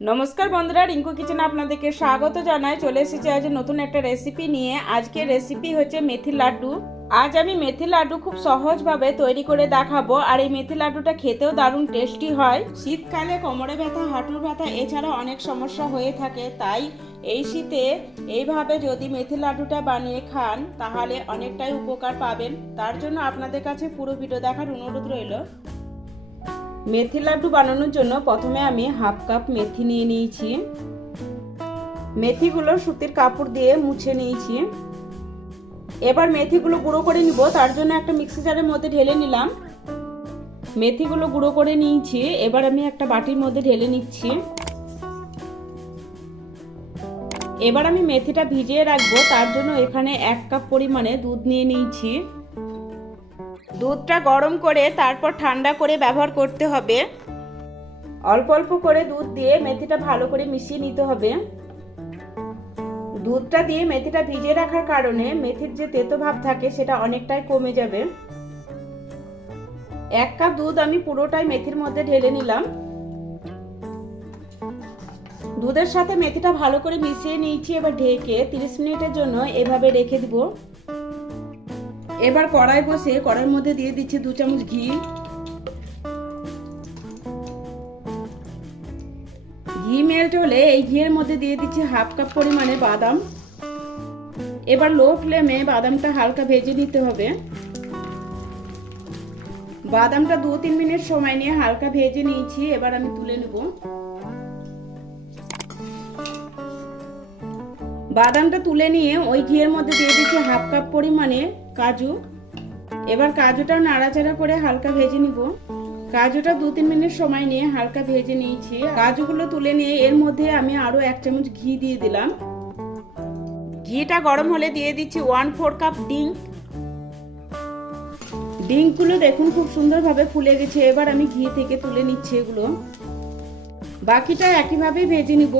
নমস্কার বন্ধুরা, রিঙ্কু কিচেনে আপনাদেরকে স্বাগত জানাই। চলে এসেছি আজ নতুন একটা রেসিপি নিয়ে। আজকের রেসিপি হচ্ছে মেথি লাড্ডু। আজ আমি মেথি লাড্ডু খুব সহজভাবে তৈরি করে দেখাবো। আর এই মেথি লাড্ডুটা খেতেও দারুণ টেস্টি হয়। শীতকালে কোমরে ব্যথা, হাঁটুর ব্যথা এছাড়া অনেক সমস্যা হয়ে থাকে, তাই এই শীতে এইভাবে যদি মেথি লাড্ডুটা বানিয়ে খান তাহলে অনেকটাই উপকার পাবেন। তার জন্য আপনাদের কাছে পুরো ভিডিও দেখার অনুরোধ রইল। মেথি লাড্ডু বানানোর জন্য প্রথমে আমি হাফ কাপ মেথি নিয়ে নিয়েছি। মেথিগুলো সুতির কাপড় দিয়ে মুছে নিয়েছি। এবার মেথিগুলো গুঁড়ো করে নিব। তার জন্য একটা মিক্সি জারের মধ্যে ঢেলে নিলাম। মেথিগুলো গুঁড়ো করে নিয়েছি। এবার আমি একটা বাটির মধ্যে ঢেলে নিচ্ছি। এবার আমি মেথিটা ভিজিয়ে রাখবো। তার জন্য এখানে 1 কাপ পরিমাণে দুধ নিয়ে নিয়েছি। দুধটা গরম করে তারপর ঠান্ডা করে ব্যবহার করতে হবে। অল্প অল্প করে দুধ দিয়ে মেথিটা ভালো করে মিশিয়ে নিতে হবে। দুধটা দিয়ে মেথিটা ভিজিয়ে রাখার কারণে মেথির যে তেতো ভাব থাকে সেটা অনেকটাই কমে যাবে। 1 কাপ দুধ আমি পুরোটাই মেথির মধ্যে ঢেলে নিলাম। দুধের সাথে মেথিটা ভালো করে মিশিয়ে নিয়েছি। এবার ঢেকে 30 মিনিটের জন্য এভাবে রেখে দিব। এবার কড়াই বসে কড়াইয়ের মধ্যে দিয়ে দিচ্ছি 2 চামচ ঘি। ঘি মেল্ট হলে এই ঘিয়ের মধ্যে দিয়ে দিচ্ছি হাফ কাপ পরিমাণে বাদাম। এবার লো ফ্লেমে বাদামটা হালকা ভেজে নিতে হবে। বাদামটা 2-3 মিনিট সময় নিয়ে হালকা ভেজে নিয়েছি। এবার আমি তুলে নেব। বাদামটা তুলে নিয়ে ওই ঘিয়ের মধ্যে দিয়ে দিচ্ছি হাফ কাপ পরিমাণে কাজু। এবার কাজুটা নাড়াচাড়া করে হালকা ভেজে নিব। কাজুটা 2-3 মিনিট সময় নিয়ে হালকা ভেজে নিয়েছি। কাজুগুলো তুলে নিয়ে এর মধ্যে আমি আরো 1 চামচ ঘি দিয়ে দিলাম। ঘিটা গরম হলে দিয়ে দিচ্ছি 1/4 কাপ ডিম। ডিমগুলো দেখুন খুব সুন্দরভাবে ফুলে গেছে। এবার আমি ঘি থেকে তুলে নিচ্ছি এগুলো। বাকিটা একইভাবে ভেজে নিব।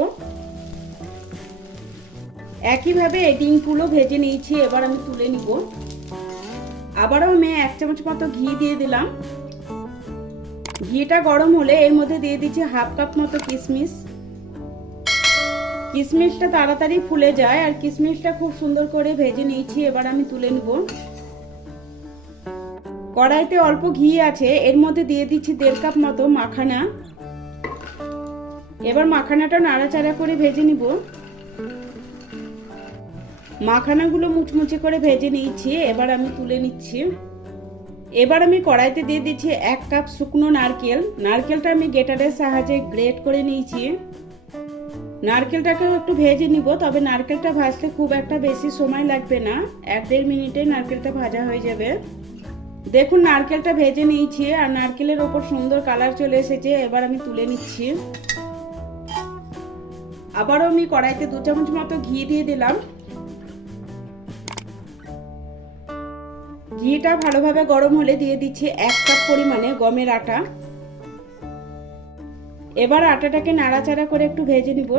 একইভাবে এই ডিমগুলো ভেজে নিয়েছি। এবার আমি তুলে নিব। আবারও আমি 1 চামচ মতো ঘি দিয়ে দিলাম। ঘিটা গরম হলে এর মধ্যে দিয়ে দিচ্ছি হাফ কাপ মতো কিশমিশ। কিশমিশটা তাড়াতাড়ি ফুলে যায় আর কিশমিশটা খুব সুন্দর করে ভেজে নিয়েছি। এবার আমি তুলে নেব। কড়াইতে অল্প ঘি আছে, এর মধ্যে দিয়ে দিচ্ছি 1.5 কাপ মতো মাখানা। এবার মাখানাটা নাড়াচাড়া করে ভেজে নিব। মাখানাগুলো মুচমুচে করে ভেজে নিয়েছি। এবার আমি তুলে নিচ্ছি। এবার আমি কড়াইতে দিয়ে দিচ্ছি 1 কাপ শুকনো নারকেল। নারকেলটা আমি গ্রেটারের সাহায্যে গ্রেট করে নিয়েছি। নারকেলটাকেও একটু ভেজে নিব, তবে নারকেলটা ভাজতে খুব একটা বেশি সময় লাগবে না, 1-1.5 মিনিটে নারকেলটা ভাজা হয়ে যাবে। দেখুন নারকেলটা ভেজে নিয়েছি আর নারকেলের ওপর সুন্দর কালার চলে এসেছে। এবার আমি তুলে নিচ্ছি। আবারও আমি কড়াইতে 2 চামচ মতো ঘি দিয়ে দিলাম। ঘিটা ভালোভাবে গরম হলে দিয়ে দিচ্ছি 1 কাপ পরিমাণে গমের আটা। এবার আটাটাকে নাড়াচাড়া করে একটু ভেজে নিব।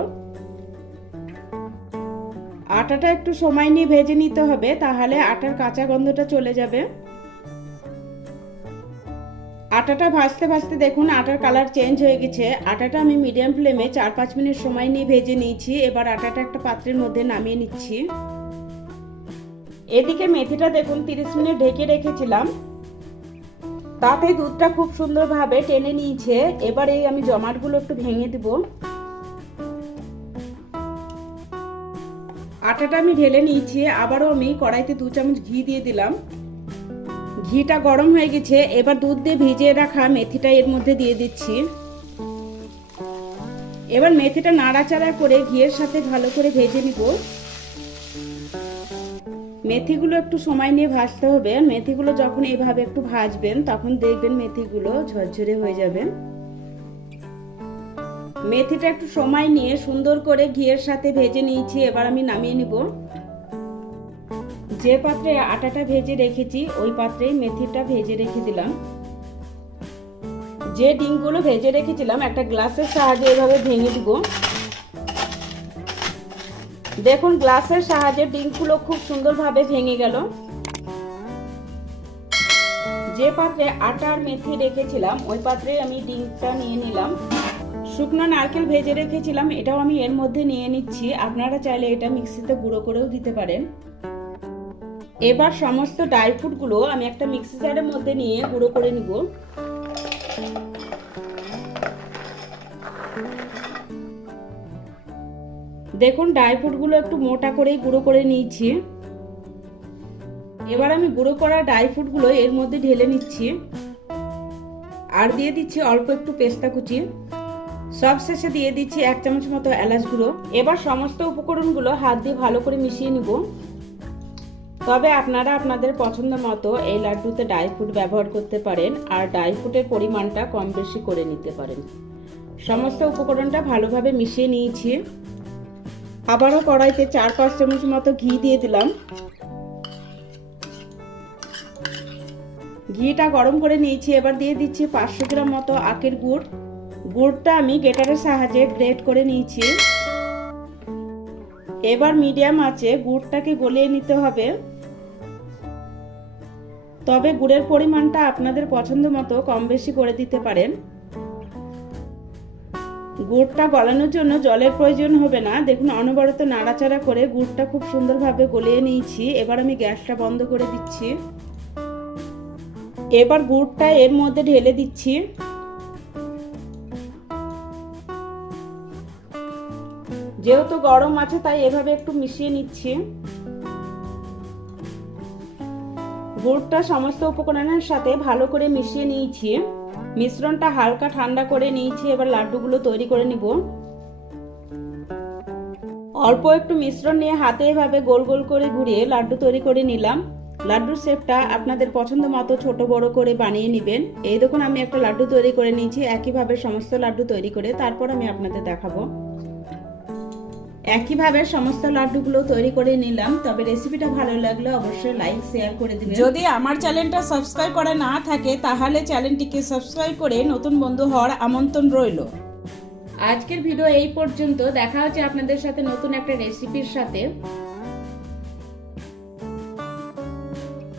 আটাটা একটু সময় নিয়ে ভেজে নিতে হবে, তাহলে আটার কাঁচা গন্ধটা চলে যাবে। আটাটা ভাজতে ভাজতে দেখুন আটার কালার চেঞ্জ হয়ে গেছে। আটাটা আমি মিডিয়াম ফ্লেমে 4-5 মিনিট সময় নিয়ে ভেজে নিয়েছি। এবার আটাটা একটা পাত্রের মধ্যে নামিয়ে নিচ্ছি। এদিকে মেথিটা দেখুন 30 মিনিট ঢেকে রেখেছিলাম, তাতে দুধটা খুব সুন্দরভাবে টেনে নিয়েছে। এবার এই আমি জমাটগুলো একটু ভেঙে দিব। আটাটা আমি ঢেলে নিয়েছি। আবারও আমি কড়াইতে 2 চামচ ঘি দিয়ে দিলাম। ঘিটা গরম হয়ে গেছে। এবার দুধ দিয়ে ভিজিয়ে রাখা মেথিটা এর মধ্যে দিয়ে দিচ্ছি। এবার মেথিটা নাড়াচাড়া করে ঘিয়ের সাথে ভালো করে ভেজে নিব। মেথিগুলো একটু সময় নিয়ে ভাজতে হবে। মেথিগুলো যখন এইভাবে একটু ভাজবেন তখন দেখবেন মেথিগুলো ঝরঝরে হয়ে যাবে। মেথিটা একটু সময় নিয়ে সুন্দর করে ঘিয়ের সাথে ভেজে নিয়েছি। এবার আমি নামিয়ে নিব। যে পাত্রে আটাটা ভেজে রেখেছি ওই পাত্রেই মেথিটা ভেজে রেখে দিলাম। যে ডিমগুলো ভেজে রেখেছিলাম একটা গ্লাসের সাহায্যে এভাবে ভেঙে দিব। দেখুন গ্লাসের সাহায্যে ডিমগুলো খুব সুন্দরভাবে ভেঙে গেল। যে পাত্রে আটা আর মেথি রেখেছিলাম ওই পাত্রে আমি ডিমটা নিয়ে নিলাম। শুকনো নারকেল ভেজে রেখেছিলাম, এটাও আমি এর মধ্যে নিয়ে নিচ্ছি। আপনারা চাইলে এটা মিক্সিতে গুঁড়ো করেও দিতে পারেন। এবার সমস্ত ড্রাই ফ্রুটগুলো আমি একটা মিক্সি জারের মধ্যে নিয়ে গুঁড়ো করে নিব। দেখুন ড্রাই ফ্রুটগুলো একটু মোটা করেই গুঁড়ো করে নিয়েছি। এবার আমি গুঁড়ো করা ড্রাই ফ্রুটগুলো এর মধ্যে ঢেলে নিচ্ছি আর দিয়ে দিচ্ছি অল্প একটু পেস্তা কুচি। সব শেষে দিয়ে দিচ্ছি 1 চামচ মতো এলাচ গুঁড়ো। এবার সমস্ত উপকরণগুলো হাত দিয়ে ভালো করে মিশিয়ে নিব। তবে আপনারা আপনাদের পছন্দ মতো এই লাড্ডুতে ড্রাই ফ্রুট ব্যবহার করতে পারেন আর ড্রাই ফ্রুটের পরিমাণটা কম বেশি করে নিতে পারেন। সমস্ত উপকরণটা ভালোভাবে মিশিয়ে নিয়েছি। আবারও কড়াইতে 4-5 চামচ মতো ঘি দিয়ে দিলাম। ঘিটা গরম করে নিয়েছি। এবার দিয়ে দিচ্ছি 500 গ্রাম মতো আখের গুড়। গুড়টা আমি গ্রেটারের সাহায্যে গ্রেট করে নিয়েছি। এবার মিডিয়াম আঁচে গুড়টাকে গলিয়ে নিতে হবে। তবে গুড়ের পরিমাণটা আপনাদের পছন্দ মতো কম বেশি করে দিতে পারেন। গুড়টা গলানোর জন্য জলের প্রয়োজন হবে না। দেখুন অনবরত নাড়াচাড়া করে গুড়টা খুব সুন্দরভাবে গলিয়ে নিয়েছি। এবার আমি গ্যাসটা বন্ধ করে দিচ্ছি। এবার গুড়টা এর মধ্যে ঢেলে দিচ্ছি। যেহেতু গরম আছে তাই এভাবে একটু মিশিয়ে নিচ্ছি। গুড়টা সমস্ত উপকরণের সাথে ভালো করে মিশিয়ে নিয়েছি। মিশ্রণটা হালকা ঠান্ডা করে নিয়েছি। এবার লাড্ডুগুলো তৈরি করে নিব। অল্প একটু মিশ্রণ নিয়ে হাতে এভাবে গোল গোল করে ঘুরিয়ে লাড্ডু তৈরি করে নিলাম। লাড্ডুর শেপটা আপনাদের পছন্দ মতো ছোট বড় করে বানিয়ে নেবেন। এই দেখুন আমি একটা লাড্ডু তৈরি করে নিয়েছি। একইভাবে সমস্ত লাড্ডু তৈরি করে তারপর আমি আপনাদের দেখাবো। একইভাবে সমস্ত লাড্ডুগুলো তৈরি করে নিলাম। তবে রেসিপিটা ভালো লাগলে অবশ্যই লাইক শেয়ার করে দিবেন। যদি আমার চ্যানেলটা সাবস্ক্রাইব করা না থাকে তাহলে চ্যানেলটিকে সাবস্ক্রাইব করে নতুন বন্ধু হওয়ার আমন্ত্রণ রইল। আজকের ভিডিও এই পর্যন্ত। দেখা হচ্ছে আপনাদের সাথে নতুন একটা রেসিপির সাথে।